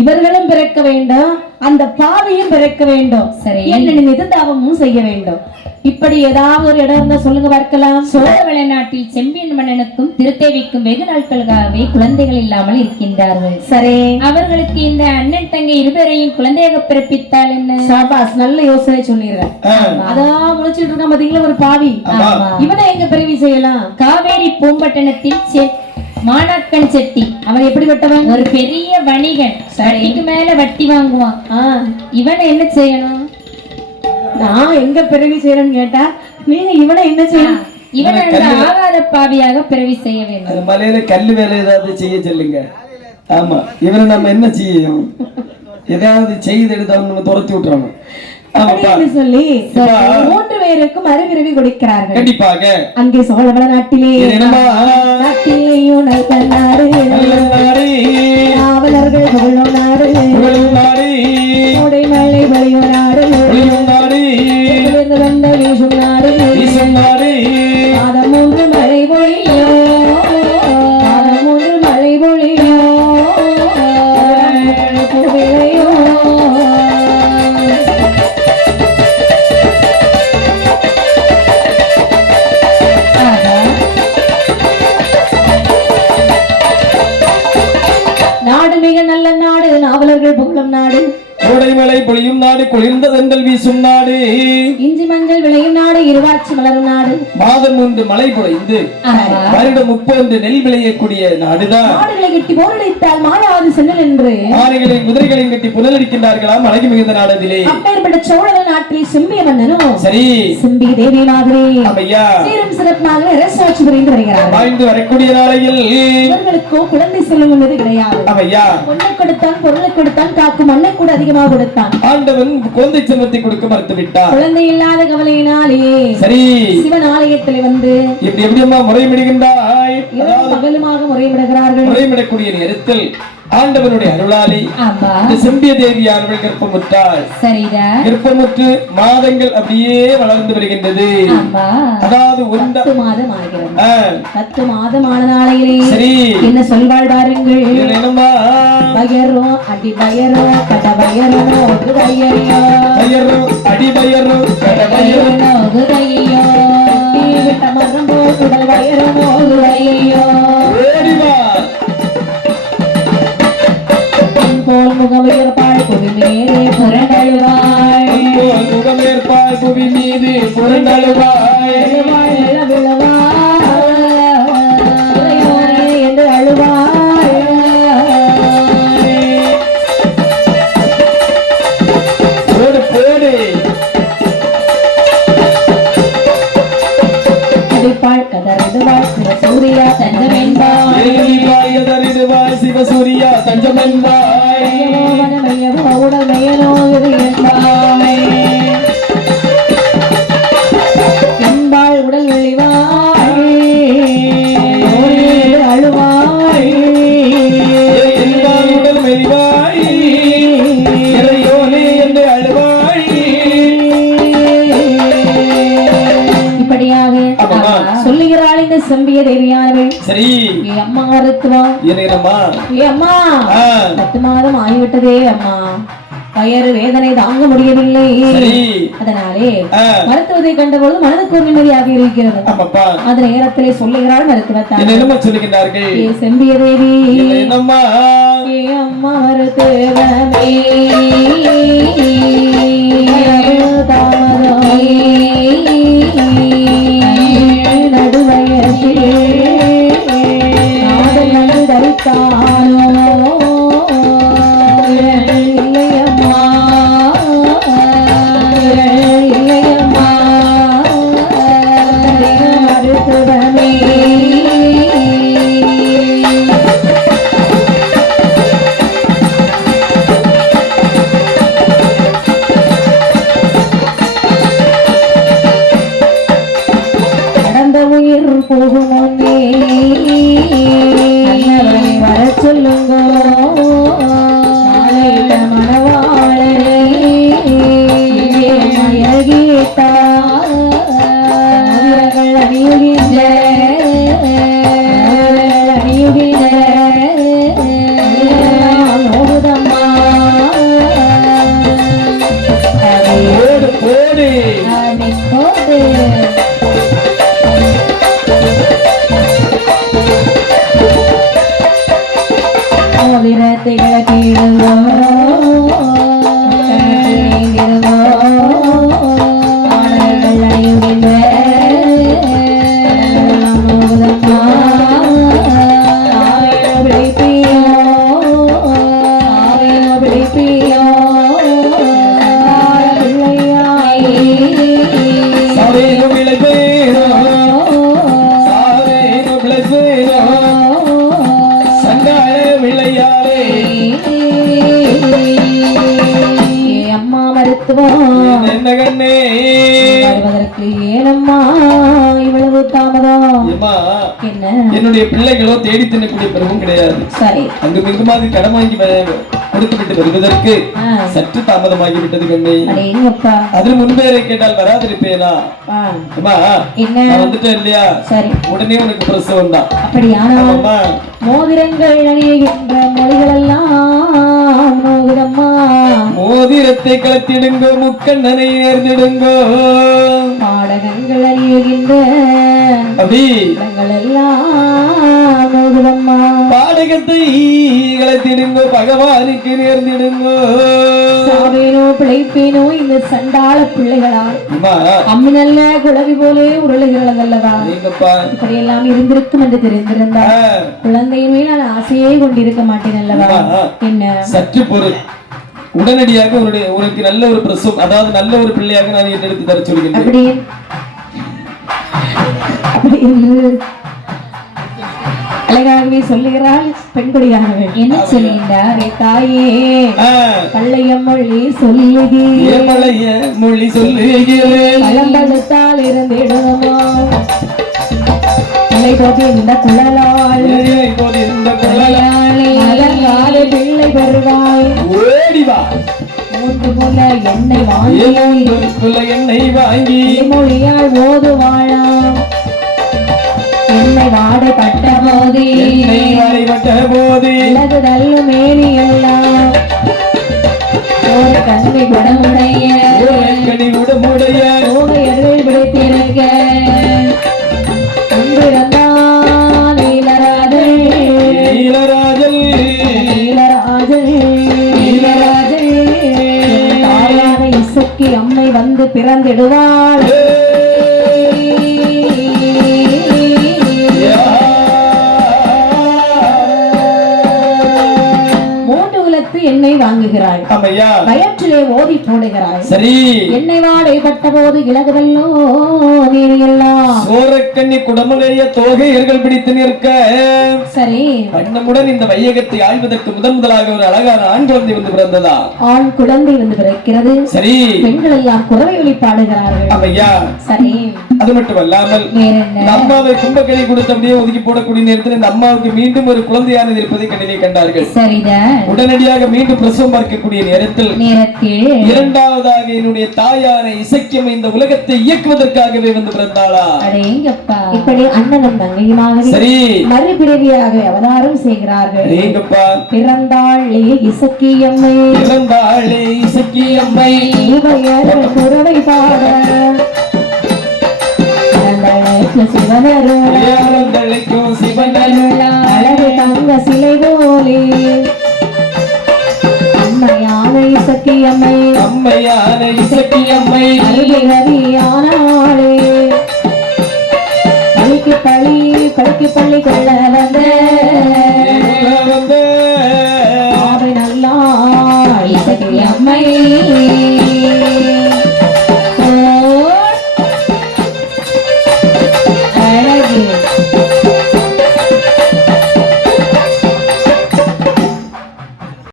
இவர்களும் பிறக்க வேண்டும், அந்த பாவியும் பிறக்க வேண்டும். சரி, என்ன நிதிதாபமும் செய்ய வேண்டும். இப்படி ஏதாவது ஒரு இடம் இருந்தா சொல்லுங்க பார்க்கலாம். சோழ நாட்டில் செம்பியன் மன்னனுக்கும் திருத்தேவிக்கும் வெகு நாட்களுக்காகவே குழந்தைகள் இல்லாமல் இருக்கின்றார்கள். சரி, அவர்களுக்கு இந்த அண்ணன் தங்கை இருவரையும் குழந்தையாக பிறப்பித்தால் என்ன? சாபாஸ், நல்ல யோசனை சொன்னீர்கள். அதான் முடிச்சிட்டு இருக்க பாத்தீங்களா ஒரு பாவி, இவனை எங்க பிறவி செய்யலாம்? காவேரி பூம்பட்டணத்தில் மாணாக்கன் செட்டி. அவன் எப்படிப்பட்டவன்? ஒரு பெரிய வணிகன், வட்டிக்கு மேல வட்டி வாங்குவான். இவனை என்ன செய்யணும்? நான் எங்க பிறவி செய்யணும்னு கேட்டா நீங்க இவனை என்ன செய்யணும்? இவனை ஆகாத பாவியாக பிறவி செய்ய வேண்டும். மலையில கல்லு வேலை ஏதாவது செய்ய சொல்லுங்க. ஆமா, இவனை நம்ம என்ன செய்யணும்? ஏதாவது செய்து எடுத்து நம்ம துரத்தி விட்டுறோம் சொல்லி 3 பேருக்கும் மறுபிறவி கொடுக்கிறார்கள். கண்டிப்பாக அங்கே சோழவள நாட்டிலே நாட்டிலேயும் நல்ல நாடு, காவலர்கள் புகழும் நாடு, கோடை மழை பொழியும் நாடு, வந்த வீசும் நாடு, மாதம் 3 மழை பொழியோ, மாதம் 3 மழை பொழியோ, விளையோ. நாடு மிக நல்ல நாடு, நாவலர்கள் புகழும் நாடு, கோடைமலை பொழியும் நாடு, குளிர்ந்த தென்றல் வீசும் நாடு, இஞ்சி மஞ்சள் விளையும் நாடு, இருவாட்சி மலரும் நாடு, மாதம் 1 மழை பொழிந்து வருடம் 30 நெல் விளையக்கூடிய நாடுதான். மாடுகளை கட்டி போரடித்தால் மாயாவது சென்னல் என்று ஆனைகளை குதிரைகளையும் கட்டி புனலடிக்கின்றார்களாம். அழகு மிகுந்த நாடதிலே அப்பேற்பட்ட சோழ நாட்டில் செம்பிய மன்னனும் சரி செம்பி தேவி மாதிரி ஐயா சீரும் சிறப்பாக அரசாட்சி புரிந்து வருகிறார். வாழ்ந்து வரக்கூடிய நாளையில் இவர்களுக்கோ குழந்தை செல்லும் என்பது கிடையாது. ஐயா பொண்ணை கொடுத்தான், பொருளை கொடுத்தான், காக்கும் மண்ணை கூட அதிகமாக கொடுத்தான். ஆண்டவன் குழந்தை செல்வத்தை கொடுக்க மறுத்து விட்டார். குழந்தை இல்லாத கவலையினாலே சரி சிவன் ஆலயத்தில் வந்து எப்படி அம்மா முறையிடுகின்றாய்? பகலுமாக முறையிடுகிறார்கள். முறையிடக்கூடிய நேரத்தில் ஆண்டவனுடைய அருளாலே இந்த செம்பிய தேவியானவள் கர்ப்பமுற்றாள். கர்ப்பமுற்று மாதங்கள் அப்படியே வளர்ந்து வருகின்றது. அதாவது 10 மாதம் ஆகிறது. 10 மாதம் ஆன நாளையிலே சரி என்ன சொல்வாள் பாருங்கள். பயரோ அடி பயரோ கட பயரோ குதையோ, பயரோ அடி பயரோ கட பயரோ குதையோ, விட்ட மரம் போ குடல் பயரோ குதையோ, போல் முகமேற்பாய் புவி மீது புரண்டழுவாய், முகமேற்பாய் புவி மீது புரண்டழுவாய், என்று அழுவாய். போடு போடு அடிப்பாள் கதறிடுவாள் சூரியா தஞ்சமென்பாய், கதறிடுவாய் சிவசூரியா தஞ்சமென்பாய், உடல் மையனோ என்பாய், என்பாள் உடல் வெளிவாய் அழுவாய், என்பாள் உடல் வெளிவாய் என்று அழுவாய். இப்படியாக சொல்லுகிறாள் இந்த செம்பிய தேவியானவள். சரி அம்மா வருத்துவா அம்மா 10 மாதம் ஆகிவிட்டதே அம்மா, வயறு வேதனை தாங்க முடியவில்லை. அதனாலே மருத்துவத்தை கண்டபொழுது மனதுக்கு ஒரு நிம்மதியாக இருக்கிறது. அந்த நேரத்திலே சொல்லுகிறாள் மருத்துவத்தார்கள், செம்பிய தேவி அம்மா மருத்துவமே நடுவயத்தில் நாடு தரித்தானோ இல்லையம்மா, இல்லையம்மா மருத்துவமே. வார்த்தைகளை கேளுவோம் பாடல்கள் அணியுகின்ற என்ன கண்ணே வருவதற்கு ஏனம்மா இவ்வளவு தாமதம்? என்ன என்னுடைய பிள்ளைகளோ தேடி தின்னக்கூடிய பருவம் கிடையாது. சரி, அங்கு மிகுமாறு கடன் வாங்கி கொடுத்து விட்டு வருவதற்கு சற்று தாமதமாகி விட்டது கண்ணே. அடேங்கப்பா, அதில் முன்பேரை கேட்டால் வராதிருப்பேனா? என்ன வந்துட்டேன் இல்லையா? சரி, உடனே உனக்கு பிரசவம் தான். அப்படியானா மோதிரங்கள் அணியுகின்ற மொழிகள் எல்லாம் மோதிரம்மா. மோதிரத்தை கலத்திடுங்கோ, முக்கண்ணனை நேர்ந்திடுங்கோ. பாடகங்கள் அணியுகின்ற இடங்கள் எல்லாம் மோதிரம்மா. பாடகத்தை கலத்திடுங்கோ, பகவானுக்கு நேர்ந்திடுங்கோ. சாவேனோ பிழைப்பேனோ இந்த சண்டாள பிள்ளைகளால் அம்மி நல்ல குழவி போலே உருளுகிறது அல்லவா? இப்படி எல்லாம் இருந்திருக்கும் என்று தெரிந்திருந்தால் குழந்தையின் மேல் நான் ஆசையே கொண்டிருக்க மாட்டேன் அல்லவா? என்ன சற்று பொருள், உடனடியாக உனக்கு நல்ல ஒரு பிரசவம், அதாவது நல்ல ஒரு பிள்ளையாக நான் எடுத்து தர சொல்கிறேன். அப்படி என்று அழகாகவே சொல்லுகிறாள் பெண்குடியானவள். என்ன சொல்லுகின்றார்? தாயே பள்ளைய மொழி சொல்லுகி, பள்ளைய மொழி சொல்லுகிறே, பழம்பழுத்தால் இருந்திடுமோ பிள்ளை போது இந்த குழலாள், இந்த குழலாளே அதற்காக பிள்ளை பெறுவாள். ஓடிவா 3 முல எண்ணெய் வாங்கி, 3 எண்ணெய் வாங்கி மொழியால் ஓதுவாளாம். எண்ணெய் வாடை பட்ட போது, இலகு தள்ளு மேனி எல்லாம் ஒரு கண்ணி குடமுடைய ஓகையர்கள் பிடித்திருக்க கொண்டிருந்தான் நீலராஜன். தாயான இசக்கி அம்மை வந்து பிறந்திடுவாள். எண்ணெய் வாங்குகிறாய், வயிற்றிலே ஓதி போடுகிறாய். சரி, எண்ணெய் வாடை பட்ட போது இலகுவல்லோ நீரையெல்லாம் சோரக்கண்ணி குடமுடைய தோகையர்கள் பிடித்து நிற்க. சரி, வண்ணமுடன் இந்த வையகத்தை ஆழ்வதற்கு முதலாக ஒரு அழகான ஆண் குழந்தை வந்து பிறந்ததா? ஆண் குழந்தை வந்து பிறக்கிறது. சரி, பெண்கள் எல்லாம் குறவை வெளிப்பாடுகிறார்கள். ஐயா, சரி, அது மட்டும் அல்லாமல் அம்மாவை கும்பக்கலை கொடுத்தபடியே ஒதுக்கி போடக்கூடிய நேரத்தில் இந்த அம்மாவுக்கு மீண்டும் ஒரு குழந்தையானது இருப்பதை கண்ணிலே கண்டார்கள். சரிதான், உடனடியாக மீண்டும் பிரசவம் பார்க்கக்கூடிய நேரத்தில் இரண்டாவதாக என்னுடைய தாயான இசக்கியம் இந்த உலகத்தை இயக்குவதற்காகவே வந்து பிறந்தாளா? இப்படி அண்ணனும் தங்கையுமாக சரி மறுபிறவியாக அவதாரம் செய்கிறார்கள். பிறந்தாளே இசக்கியம்மை, பிறந்தாளே இசக்கியம்மை குறவை பாட சிவனரும் அழகு தங்க சிலை போலே அம்மையான இசக்கியம்மை, அம்மையான இசக்கியம்மை அருகியானாளே பழிக்கு பள்ளி கொள்ள வந்த ஆவை நல்லா இசக்கியம்மை. அழகு